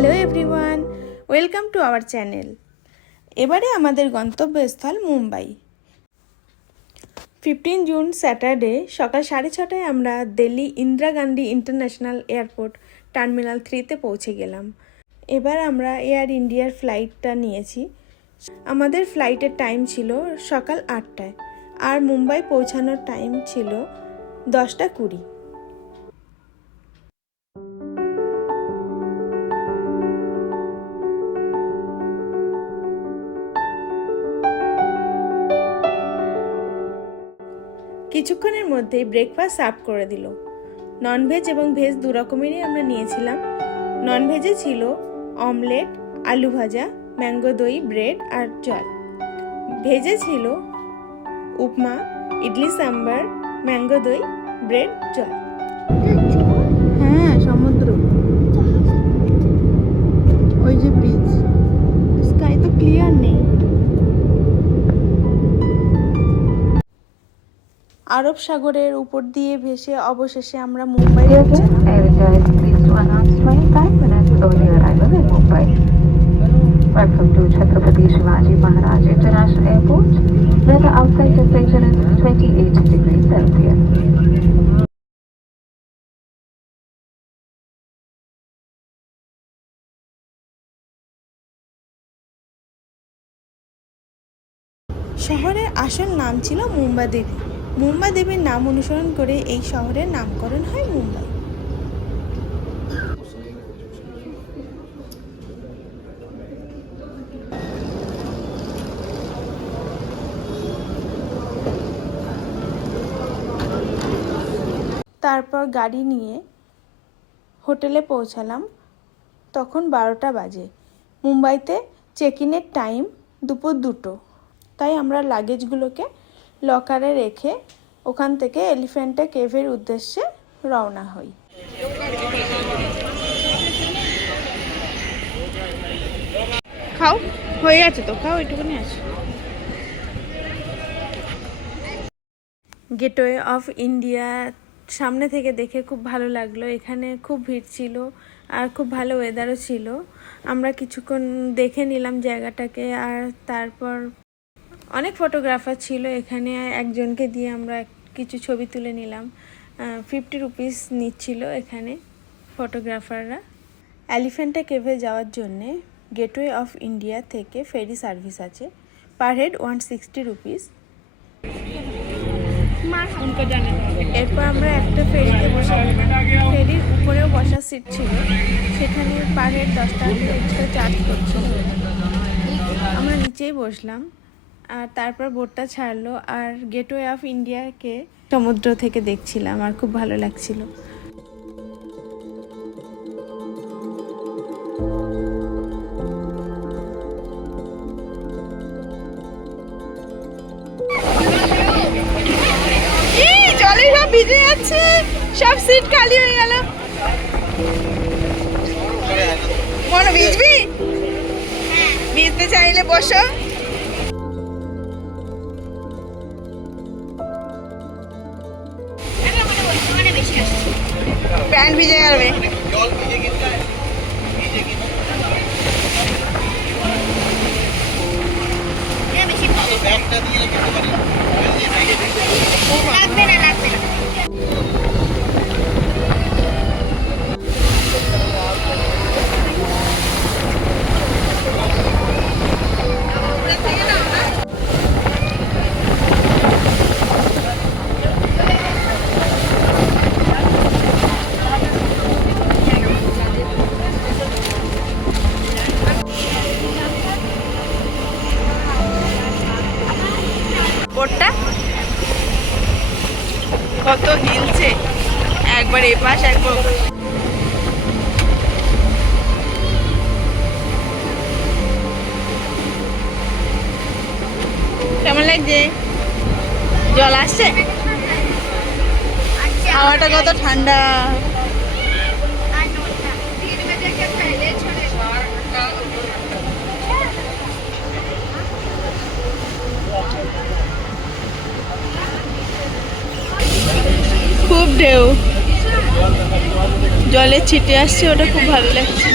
Hello everyone, welcome to our channel. এবারে আমাদের গন্তব্যস্থল মুম্বাই। 15 জুন স্যাটারডে সকাল 6:30টায় আমরা Delhi Indira Gandhi international airport terminal 3-তে পৌঁছে গেলাম। এবার আমরা এয়ার ইন্ডিয়ার ফ্লাইটটা নিয়েছি। আমাদের ফ্লাইটের টাইম ছিল সকাল 8টায়, আর মুম্বাই পৌঁছানোর টাইম ছিল 10:20। কিছুক্ষণের মধ্যেই ব্রেকফাস্ট সার্ভ করে দিল। ননভেজ এবং ভেজ দু রকমেরই আমরা নিয়েছিলাম। ননভেজে ছিল অমলেট, আলু ভাজা, ম্যাঙ্গো দই, ব্রেড আর জল। ভেজে ছিল উপমা, ইডলি সাম্বার, ম্যাঙ্গো দই, ব্রেড, জল। হ্যাঁ, সমুদ্র, ওই যে ব্রিজ। স্কাই তো ক্লিয়ার নেই। আরব সাগরের উপর দিয়ে ভেসে অবশেষে আমরা মুম্বাই পৌঁছলাম। Welcome to Chhatrapati Shivaji Maharaj International Airport. Weather outside temperature is 28 degrees Celsius. শহরের আসল নাম ছিল মুম্বা দেবী। মুম্বা দেবীর নাম অনুসরণ করে এই শহরের নামকরণ হয় মুম্বাই। তারপর গাড়ি নিয়ে হোটেলে পৌঁছালাম। তখন 12টা বাজে। মুম্বাইতে চেক ইনের টাইম দুপুর 2টো। তাই আমরা লাগেজগুলোকে লকারে রেখে ওখান থেকে এলিফ্যান্টা কেভের উদ্দেশ্যে রওনা হই। খাও, হয়ে গেছে তো, খাও, এটুকুনি আছে। গেটওয়ে অফ ইন্ডিয়া সামনে থেকে দেখে খুব ভালো লাগলো। এখানে খুব ভিড় ছিল আর খুব ভালো ওয়েদারও ছিল। আমরা কিছুক্ষণ দেখে নিলাম জায়গাটাকে, আর তারপর অনেক ফটোগ্রাফার ছিল এখানে। একজনকে দিয়ে আমরা কিছু ছবি তুলে নিলাম। 50 রুপিস নিচ্ছিল এখানে ফটোগ্রাফাররা। এলিফ্যান্টা কেভে যাওয়ার জন্যে গেটওয়ে অফ ইন্ডিয়া থেকে ফেরি সার্ভিস আছে। Per head 160 rupees. এরপর আমরা একটা ফেরিতে বসে গেলাম। ফেরির উপরেও বসার সিট ছিল, সেখানে পার হেড 10 টাকা করে এক্সট্রা চার্জ করছিল। আমরা নিচেই বসলাম, আর তারপর বোটটা ছাড়লো, আর গেটওয়ে অফ ইন্ডিয়াকে সমুদ্র থেকে দেখছিলাম, আর খুব ভালো লাগছিল। জলে সব ভিজে যাচ্ছে, সব সিট খালি হয়ে গেল। মনে ভিজবি? ভিজতে চাইলে বসো। প্যান্ট ভিজে যাবে। বোটটা কত হিলছে, একবার এপাশ একবার। কেমন লাগছে? জল আসছে, হাওয়াটা কত ঠান্ডা। খুব ঢেউ, জলে ছিটে আসছে, ওটা খুব ভালো লাগছে।